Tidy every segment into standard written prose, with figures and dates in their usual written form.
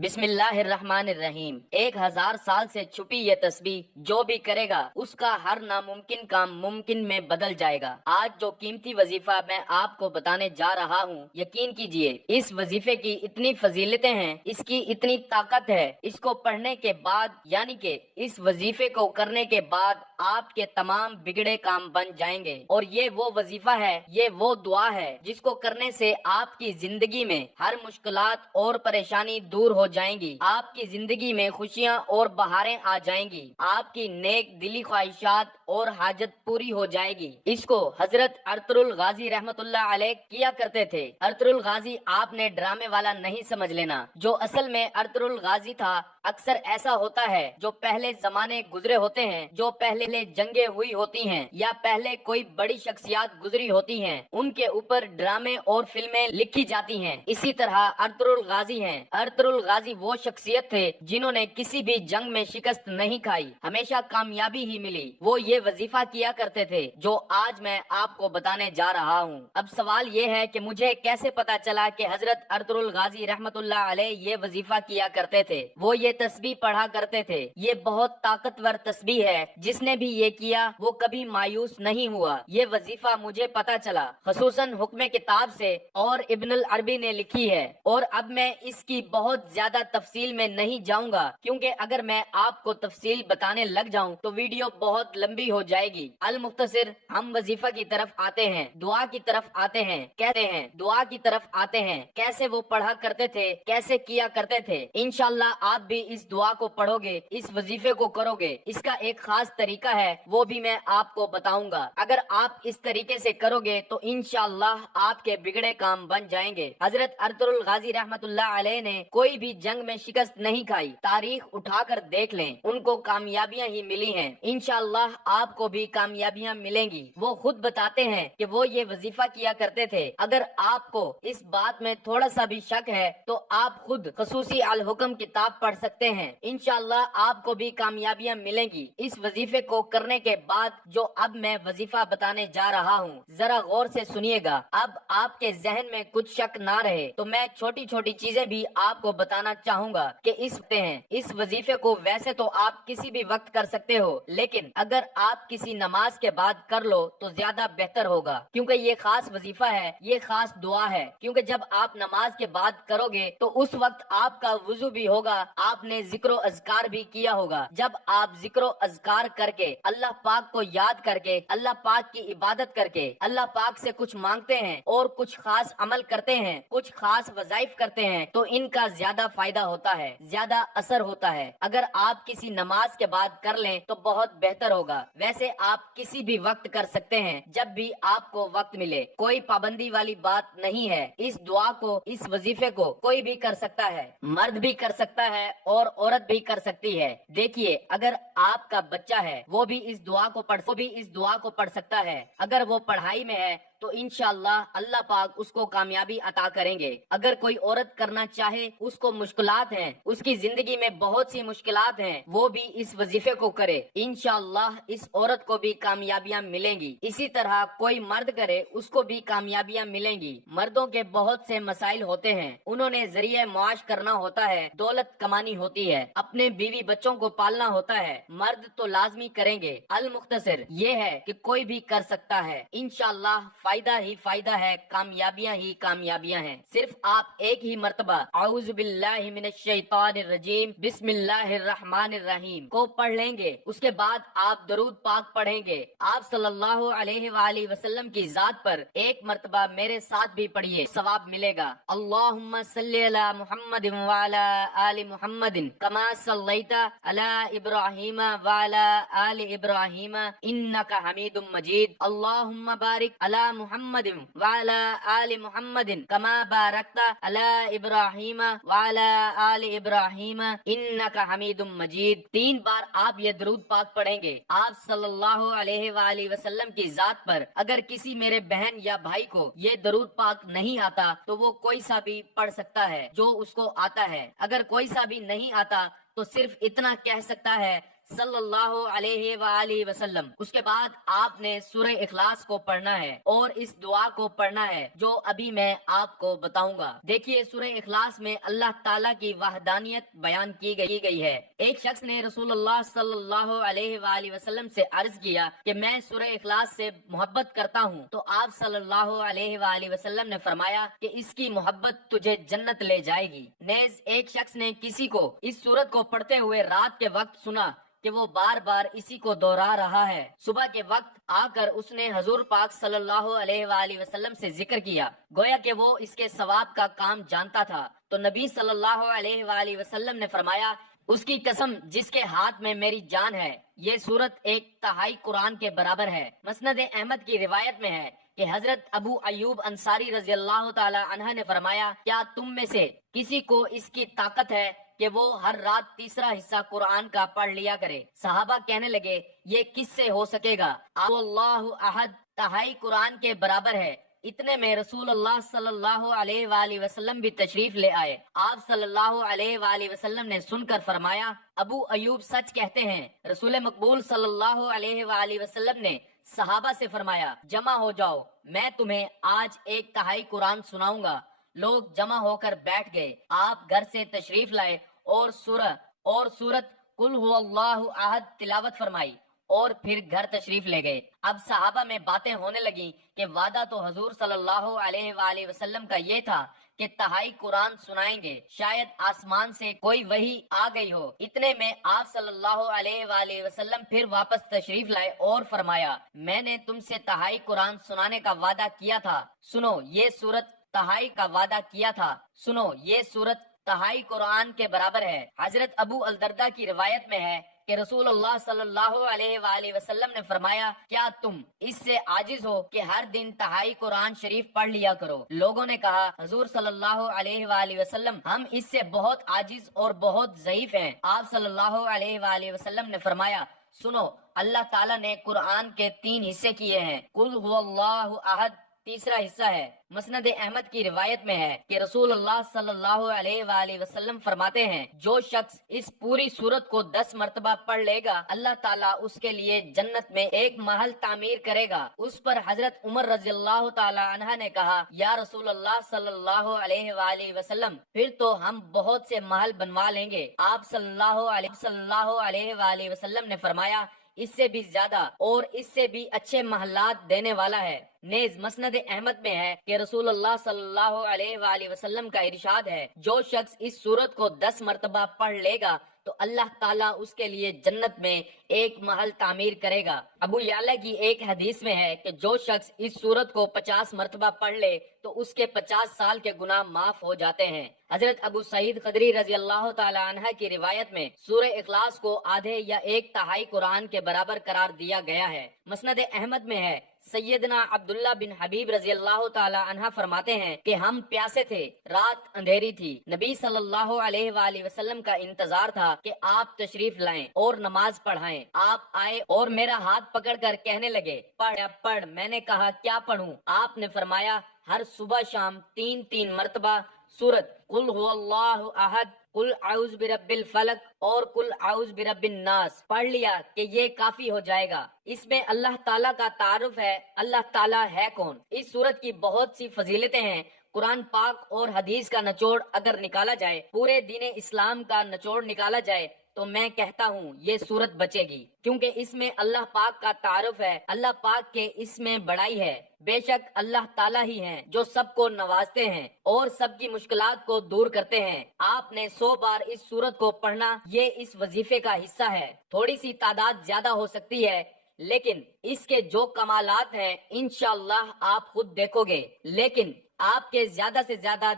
बिस्मिल्लाहिर्रहमानिर्रहीम। 1000 साल से छुपी ये तस्बीह जो भी करेगा उसका हर नामुमकिन काम मुमकिन में बदल जाएगा। आज जो कीमती वजीफा मैं आपको बताने जा रहा हूँ, यकीन कीजिए इस वजीफे की इतनी फजीलतें हैं, इसकी इतनी ताकत है। इसको पढ़ने के बाद यानी कि इस वजीफे को करने के बाद आपके तमाम बिगड़े काम बन जाएंगे। और ये वो वजीफा है, ये वो दुआ है जिसको करने से आपकी जिंदगी में हर मुश्किलात और परेशानी दूर हो जाएंगी। आपकी जिंदगी में खुशियाँ और बहारें आ जाएंगी। आपकी नेक दिली ख्वाहिशात और हाजत पूरी हो जाएगी। इसको हजरत अर्तुगरुल गाजी रहमतुल्लाह अलैह किया करते थे। अर्तुगरुल गाजी आपने ड्रामे वाला नहीं समझ लेना। जो असल में अर्तुगरुल गाजी था, अक्सर ऐसा होता है जो पहले जमाने गुजरे होते हैं, जो पहले जंगे हुई होती हैं या पहले कोई बड़ी शख्सियात गुजरी होती हैं, उनके ऊपर ड्रामे और फिल्में लिखी जाती हैं। इसी तरह अर्तुगरुल गाजी हैं। अर्तुगरुल गाजी वो शख्सियत थे जिन्होंने किसी भी जंग में शिकस्त नहीं खाई, हमेशा कामयाबी ही मिली। वो ये वजीफा किया करते थे जो आज मैं आपको बताने जा रहा हूँ। अब सवाल ये है कि मुझे कैसे पता चला कि हजरत अर्तुगरुल गाजी रहमतुल्लाह अलैह ये वजीफा किया करते थे। वो ये तस्बीह पढ़ा करते थे। ये बहुत ताकतवर तस्बीह है। जिसने भी ये किया वो कभी मायूस नहीं हुआ। ये वजीफा मुझे पता चला खसूसन हुक्म किताब से और इब्नुल अरबी ने लिखी है। और अब मैं इसकी बहुत ज्यादा तफसील में नहीं जाऊंगा, क्योंकि अगर मैं आपको तफसील बताने लग जाऊं तो वीडियो बहुत लंबी हो जाएगी। अल मुख्तसर हम वजीफा की तरफ आते हैं, दुआ की तरफ आते हैं। कहते हैं दुआ की तरफ आते हैं। कैसे वो पढ़ा करते थे, कैसे किया करते थे। इंशाल्लाह आप भी इस दुआ को पढ़ोगे, इस वजीफे को करोगे। इसका एक खास तरीका है, वो भी मैं आपको बताऊंगा। अगर आप इस तरीके से करोगे तो इंशाल्लाह आपके बिगड़े काम बन जाएंगे। हजरत अर्तुगरुल गाजी रहमतुल्लाह अलैह ने कोई भी जंग में शिकस्त नहीं खाई। तारीख उठाकर देख लें, उनको कामयाबियां ही मिली हैं। इंशाल्लाह आपको भी कामयाबियां मिलेंगी। वो खुद बताते हैं कि वो ये वजीफा किया करते थे। अगर आपको इस बात में थोड़ा सा भी शक है तो आप खुद खसूसी अल हुक्म किताब पढ़ सकते हैं। इंशाल्लाह आपको भी कामयाबियां मिलेंगी इस वजीफे को करने के बाद। जो अब मैं वजीफा बताने जा रहा हूँ, जरा गौर से सुनिएगा। अब आपके जहन में कुछ शक ना रहे तो मैं छोटी छोटी चीजें भी आपको बताना चाहूँगा कि इस वजीफे को वैसे तो आप किसी भी वक्त कर सकते हो, लेकिन अगर आप किसी नमाज के बाद कर लो तो ज्यादा बेहतर होगा, क्योंकि ये खास वजीफा है, ये खास दुआ है। क्योंकि जब आप नमाज के बाद करोगे तो उस वक्त आपका वुजू भी होगा, आपने जिक्र अज़कार भी किया होगा। जब आप जिक्र अज़कार करके अल्लाह पाक को याद करके अल्लाह पाक की इबादत करके अल्लाह पाक से कुछ मांगते हैं और कुछ खास अमल करते हैं, कुछ खास वज़ाइफ करते हैं, तो इनका ज्यादा फायदा होता है, ज्यादा असर होता है। अगर आप किसी नमाज के बाद कर लें तो बहुत बेहतर होगा। वैसे आप किसी भी वक्त कर सकते हैं, जब भी आपको वक्त मिले। कोई पाबंदी वाली बात नहीं है। इस दुआ को, इस वजीफे को कोई भी कर सकता है, मर्द भी कर सकता है और औरत भी कर सकती है। देखिए, अगर आपका बच्चा है वो भी इस दुआ को पढ़ सकता है। अगर वो पढ़ाई में है तो इंशाल्लाह अल्लाह पाक उसको कामयाबी अता करेंगे। अगर कोई औरत करना चाहे, उसको मुश्किलात हैं, उसकी जिंदगी में बहुत सी मुश्किलात हैं, वो भी इस वजीफे को करे, इंशाल्लाह इस औरत को भी कामयाबियां मिलेंगी। इसी तरह कोई मर्द करे, उसको भी कामयाबियां मिलेंगी। मर्दों के बहुत से मसाइल होते हैं, उन्होंने जरिए मुआश करना होता है, दौलत कमानी होती है, अपने बीवी बच्चों को पालना होता है। मर्द तो लाजमी करेंगे। अल मुख्तसर ये है कि कोई भी कर सकता है। इंशाल्लाह फायदा ही फायदा है, कामयाबियां ही कामयाबियां हैं। सिर्फ आप एक ही मर्तबा औज़ु बिल्लाहि मिनश शैतानिर रजीम बिस्मिल्लाहिर रहमानिर रहीम को पढ़ लेंगे। उसके बाद आप दरूद पाक पढ़ेंगे। आप सल्लल्लाहु अलैहि वसल्लम की जात पर एक मर्तबा मेरे साथ भी पढ़िए, सवाब मिलेगा। अल्लाहुम्मा सल्ली अला मुहम्मदिन व अला आलि मुहम्मदिन कमा सल्लैता अला इब्राहीम व अला आलि इब्राहीम इन्नका हमीदुम मजीद। अल्लाहुम्मा बारिक अला मुहम्मदिन व अला आलि मुहम्मदिन कमा बारकता अला इब्राहीम व अला आलि इब्राहीम इन्नका हमीदुम मजीद। 3 बार आप ये दरूद पाक पढ़ेंगे आप सल्लल्लाहु अलैहि वसल्लम की जात पर। अगर किसी मेरे बहन या भाई को ये दरूद पाक नहीं आता तो वो कोई सा भी पढ़ सकता है जो उसको आता है। अगर कोई सा भी नहीं आता तो सिर्फ इतना कह सकता है, صلی اللہ علیہ وآلہ وسلم۔ اس کے بعد آپ نے سورہ اخلاص کو پڑھنا ہے اور اس دعا کو پڑھنا ہے جو ابھی میں آپ کو بتاؤں گا۔ دیکھیے سورہ اخلاص میں اللہ تعالیٰ کی وحدانیت بیان کی گئی ہے۔ ایک شخص نے رسول اللہ صلی اللہ علیہ وآلہ وسلم سے عرض کیا کہ میں سورہ اخلاص سے محبت کرتا ہوں، تو آپ صلی اللہ علیہ وآلہ وسلم نے فرمایا کہ اس کی محبت تجھے جنت لے جائے گی۔ نیز ایک شخص نے کسی کو اس سورت کو پڑھتے ہوئے رات کے وقت سنا کہ وہ بار بار اسی کو دہرا رہا ہے۔ صبح کے وقت آ کر اس نے حضور پاک صلی اللہ علیہ وآلہ وسلم سے ذکر کیا، گویا کہ وہ اس کے ثواب کا کام جانتا تھا۔ تو نبی صلی اللہ علیہ وآلہ وسلم نے فرمایا، اس کی قسم جس کے ہاتھ میں میری جان ہے، یہ سورت ایک تہائی قرآن کے برابر ہے۔ مسند احمد کی روایت میں ہے کہ حضرت ابو ایوب انصاری رضی اللہ تعالی عنہ نے فرمایا، کیا تم میں سے کسی کو اس کی طاقت ہے کہ وہ ہر رات تیسرا حصہ قرآن کا پڑھ لیا کرے؟ صحابہ کہنے لگے، یہ کس سے ہو سکے گا؟ اللہ احد تہائی قرآن کے برابر ہے۔ اتنے میں رسول اللہ صلی اللہ علیہ وآلہ وسلم بھی تشریف لے آئے۔ آپ صلی اللہ علیہ وآلہ وسلم نے سن کر فرمایا، ابو ایوب سچ کہتے ہیں۔ رسول مقبول صلی اللہ علیہ وآلہ وسلم نے صحابہ سے فرمایا، جمع ہو جاؤ، میں تمہیں آج ایک تہائی قرآن سناؤں گا۔ لوگ جمع ہو کر بیٹھ گئے۔ آپ گھر سے تشریف لائے اور سورت قل هو اللہ احد تلاوت فرمائی اور پھر گھر تشریف لے گئے۔ اب صحابہ میں باتیں ہونے لگی کہ وعدہ تو حضور صلی اللہ علیہ وآلہ وسلم کا یہ تھا کہ تہائی قرآن سنائیں گے، شاید آسمان سے کوئی وحی آ گئی ہو۔ اتنے میں آپ صلی اللہ علیہ وآلہ وسلم پھر واپس تشریف لائے اور فرمایا، میں نے تم سے تہائی قرآن سنانے کا وعدہ کیا تھا، سنو یہ سورت تہائی کا وعدہ کیا تھا، سنو یہ سورت تہائی قرآن کے برابر ہے۔ حضرت ابو الدرداء کی روایت میں ہے کہ رسول اللہ صلی اللہ علیہ وآلہ وسلم نے فرمایا، کیا تم اس سے عاجز ہو کہ ہر دن تہائی قرآن شریف پڑھ لیا کرو؟ لوگوں نے کہا، حضور صلی اللہ علیہ وآلہ وسلم ہم اس سے بہت عاجز اور بہت ضعیف ہیں۔ آپ صلی اللہ علیہ وآلہ وسلم نے فرمایا، سنو اللہ تعالیٰ نے قرآن کے 3 حصے کیے ہیں، قل هو اللہ احد تیسرا حصہ ہے۔ مسند احمد کی روایت میں ہے کہ رسول اللہ صلی اللہ علیہ وآلہ وسلم فرماتے ہیں، جو شخص اس پوری سورت کو 10 مرتبہ پڑھ لے گا، اللہ تعالیٰ اس کے لیے جنت میں ایک محل تعمیر کرے گا۔ اس پر حضرت عمر رضی اللہ تعالی عنہ نے کہا، یا رسول اللہ صلی اللہ علیہ وآلہ وسلم، پھر تو ہم بہت سے محل بنوا لیں گے۔ آپ صلی اللہ علیہ وآلہ وسلم نے فرمایا، اس سے بھی زیادہ اور اس سے بھی اچھے محلات دینے والا ہے۔ نیز مسند احمد میں ہے کہ رسول اللہ صلی اللہ علیہ وآلہ وسلم کا ارشاد ہے، جو شخص اس سورت کو 10 مرتبہ پڑھ لے گا تو اللہ تعالیٰ اس کے لیے جنت میں ایک محل تعمیر کرے گا۔ ابو یعلا کی ایک حدیث میں ہے کہ جو شخص اس سورت کو 50 مرتبہ پڑھ لے تو اس کے 50 سال کے گناہ معاف ہو جاتے ہیں۔ حضرت ابو سعید خدری رضی اللہ تعالی عنہ کی روایت میں سورہ اخلاص کو آدھے یا ایک تہائی قرآن کے برابر قرار دیا گیا ہے۔ مسند احمد میں ہے، سیدنا عبداللہ بن حبیب رضی اللہ تعالی عنہ فرماتے ہیں کہ ہم پیاسے تھے، رات اندھیری تھی، نبی صلی اللہ علیہ وآلہ وسلم کا انتظار تھا کہ آپ تشریف لائیں اور نماز پڑھائیں۔ آپ آئے اور میرا ہاتھ پکڑ کر کہنے لگے، پڑھ۔ میں نے کہا، کیا پڑھوں؟ آپ نے فرمایا، ہر صبح شام 3 مرتبہ سورت قل هو اللہ احد، قل اعوذ برب الفلق اور قل اعوذ برب الناس پڑھ لیا کہ یہ کافی ہو جائے گا۔ اس میں اللہ تعالیٰ کا تعارف ہے، اللہ تعالیٰ ہے کون۔ اس سورت کی بہت سی فضیلتیں ہیں۔ قرآن پاک اور حدیث کا نچوڑ اگر نکالا جائے، پورے دین اسلام کا نچوڑ نکالا جائے، تو میں کہتا ہوں یہ سورت بچے گی، کیونکہ اس میں اللہ پاک کا تعارف ہے، اللہ پاک کے اس میں بڑائی ہے۔ بے شک اللہ تعالیٰ ہی ہیں جو سب کو نوازتے ہیں اور سب کی مشکلات کو دور کرتے ہیں۔ آپ نے 100 بار اس سورت کو پڑھنا، یہ اس وظیفے کا حصہ ہے۔ تھوڑی سی تعداد زیادہ ہو سکتی ہے، لیکن اس کے جو کمالات ہیں انشاءاللہ آپ خود دیکھو گے۔ لیکن آپ کے زیادہ سے زیادہ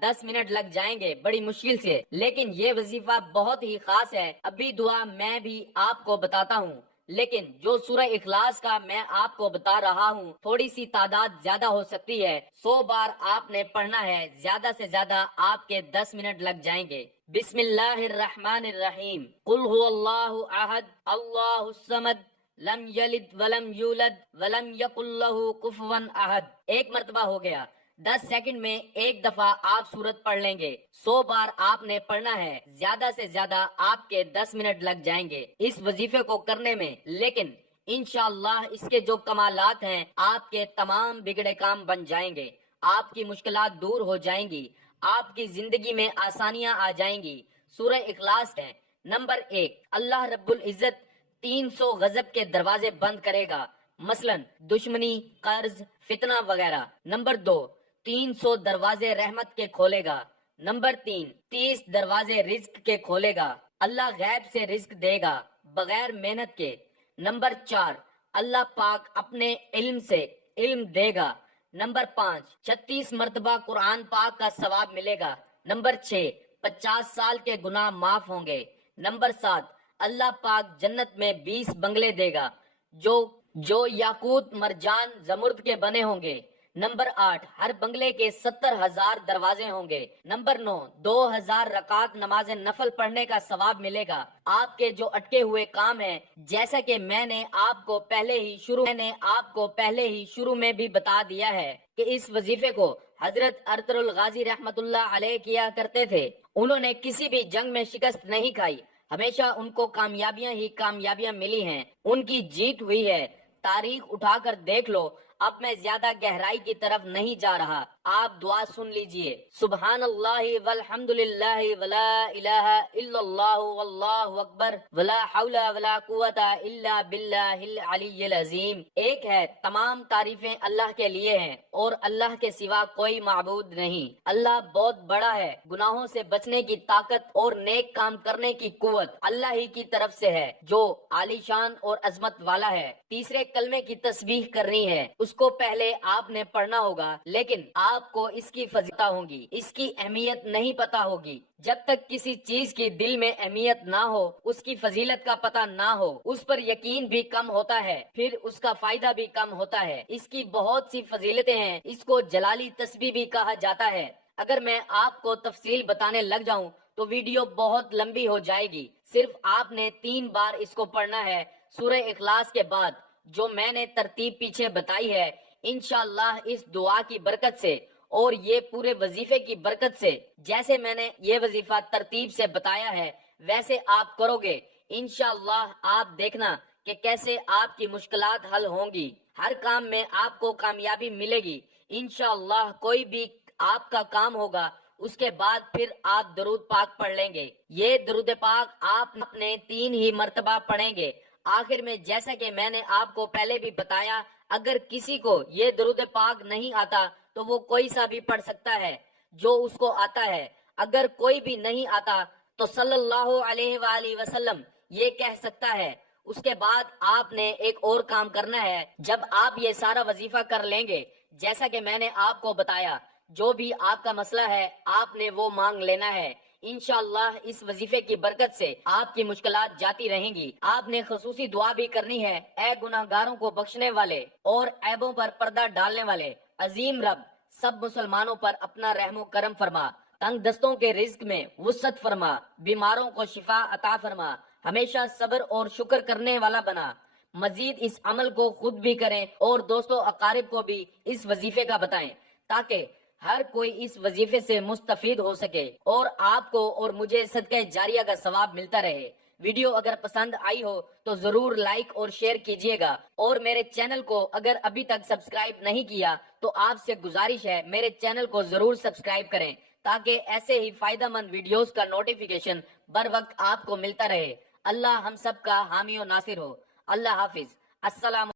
10 منٹ لگ جائیں گے بڑی مشکل سے، لیکن یہ وظیفہ بہت ہی خاص ہے۔ ابھی دعا میں بھی آپ کو بتاتا ہوں، لیکن جو سورہ اخلاص کا میں آپ کو بتا رہا ہوں، تھوڑی سی تعداد زیادہ ہو سکتی ہے۔ 100 بار آپ نے پڑھنا ہے، زیادہ سے زیادہ آپ کے 10 منٹ لگ جائیں گے۔ بسم اللہ الرحمن الرحیم، قل هو اللہ احد اللہ الصمد لم یلد ولم یولد ولم یکن لہ کفوا احد۔ 1 مرتبہ ہو گیا۔ 10 सेकंड में एक दफा आप सूरत पढ़ लेंगे। 100 बार आपने पढ़ना है। ज्यादा से ज्यादा आपके 10 मिनट लग जाएंगे इस वजीफे को करने में, लेकिन इंशाअल्लाह इसके जो कमालात हैं, आपके तमाम बिगड़े काम बन जाएंगे, आपकी मुश्किलात दूर हो जाएंगी, आपकी जिंदगी में आसानियां आ जाएंगी। सूरह इखलास है। नंबर 1, अल्लाह रब्बुल इज्जत 300 गजब के दरवाजे बंद करेगा, मसलन दुश्मनी, कर्ज, फितना वगैरह। नंबर 2, 300 दरवाजे रहमत के खोलेगा। नंबर 3, 30 दरवाजे रिज्क के खोलेगा। अल्लाह गैब से रिज्क देगा बगैर मेहनत के। नंबर 4, अल्लाह पाक अपने इल्म से इल्म देगा। नंबर 5, 36 मर्तबा कुरान पाक का सवाब मिलेगा। नंबर 6, 50 साल के गुनाह माफ होंगे। नंबर 7, अल्लाह पाक जन्नत में 20 बंगले देगा जो याकूत, मरजान, जमुर्द के बने होंगे। नंबर 8, हर बंगले के 70,000 दरवाजे होंगे। नंबर 9, 2000 रकात नमाज नफल पढ़ने का सवाब मिलेगा। आपके जो अटके हुए काम हैं, जैसा कि मैंने आपको पहले ही शुरू में भी बता दिया है कि इस वजीफे को हजरत अरतरुल गाजी रहमतुल्लाह अलैह किया करते थे। उन्होंने किसी भी जंग में शिकस्त नहीं खाई, हमेशा उनको कामयाबियां ही कामयाबियां मिली हैं, उनकी जीत हुई है। तारीख उठाकर देख लो। अब मैं ज्यादा गहराई की तरफ नहीं जा रहा, आप दुआ सुन लीजिए। सुबहान अल्लाहि वल्हम्दुलिल्लाहि वला इलाहा इल्लल्लाहु वल्लाहु अकबर वला हौला वला कुव्वता इल्ला बिल्लाहिल अलिय्यिल अज़ीम। एक है, तमाम तारीफें अल्लाह के लिए हैं और अल्लाह के सिवा कोई माबूद नहीं। अल्लाह बहुत बड़ा है। गुनाहों से बचने की ताकत और नेक काम करने की कुव्वत अल्लाह ही की तरफ से है, जो आलीशान और अजमत वाला है। तीसरे कलमे की तस्बीह करनी है, उसको पहले आपने पढ़ना होगा, लेकिन आपको इसकी फजीलत होगी, इसकी अहमियत नहीं पता होगी। जब तक किसी चीज की दिल में अहमियत ना हो, उसकी फजीलत का पता ना हो, उस पर यकीन भी कम होता है, फिर उसका फायदा भी कम होता है। इसकी बहुत सी फजीलतें हैं, इसको जलाली तस्बीह भी कहा जाता है। अगर मैं आपको तफसील बताने लग जाऊं तो वीडियो बहुत लंबी हो जाएगी। सिर्फ आपने 3 बार इसको पढ़ना है सूरह इखलास के बाद, जो मैंने तरतीब पीछे बताई है। इंशाअल्लाह इस दुआ की बरकत से और ये पूरे वजीफे की बरकत से, जैसे मैंने ये वजीफा तरतीब से बताया है वैसे आप करोगे, इंशाअल्लाह आप देखना कि कैसे आपकी मुश्किलात हल होंगी। हर काम में आपको कामयाबी मिलेगी इंशाअल्लाह। कोई भी आपका काम होगा, उसके बाद फिर आप दरूद पाक पढ़ लेंगे। ये दरूद पाक आप अपने 3 ही मर्तबा पढ़ेंगे। आखिर में जैसा कि मैंने आपको पहले भी बताया, अगर किसी को ये दरूद पाक नहीं आता तो वो कोई सा भी पढ़ सकता है जो उसको आता है। अगर कोई भी नहीं आता तो सल्लल्लाहु अलैहि वसल्लम ये कह सकता है। उसके बाद आपने एक और काम करना है। जब आप ये सारा वजीफा कर लेंगे, जैसा कि मैंने आपको बताया, जो भी आपका मसला है आपने वो मांग लेना है। इंशाअल्लाह इस वजीफे की बरकत से आपकी मुश्किलात जाती रहेंगी। आपने खसूसी दुआ भी करनी है। ऐ गुनाहगारों को बख्शने वाले और ऐबों पर पर्दा डालने वाले अजीम रब, सब मुसलमानों पर अपना रहमो करम फरमा, तंग दस्तों के रिज्क में वुसअत फरमा, बीमारों को शिफा अता फरमा, हमेशा सब्र और शुक्र करने वाला बना। मजीद इस अमल को खुद भी करें और दोस्तों अकारिब को भी इस वजीफे का बताएं, ताकि हर कोई इस वजीफे से मुस्तफीद हो सके और आपको और मुझे सदका जारिया का सवाब मिलता रहे। वीडियो अगर पसंद आई हो तो जरूर लाइक और शेयर कीजिएगा, और मेरे चैनल को अगर अभी तक सब्सक्राइब नहीं किया तो आपसे गुजारिश है मेरे चैनल को जरूर सब्सक्राइब करें, ताकि ऐसे ही फायदेमंद वीडियोस का नोटिफिकेशन बर वक्त आपको मिलता रहे। अल्लाह हम सब का हामी और नासिर हो। अल्लाह हाफिज। अस्सलाम।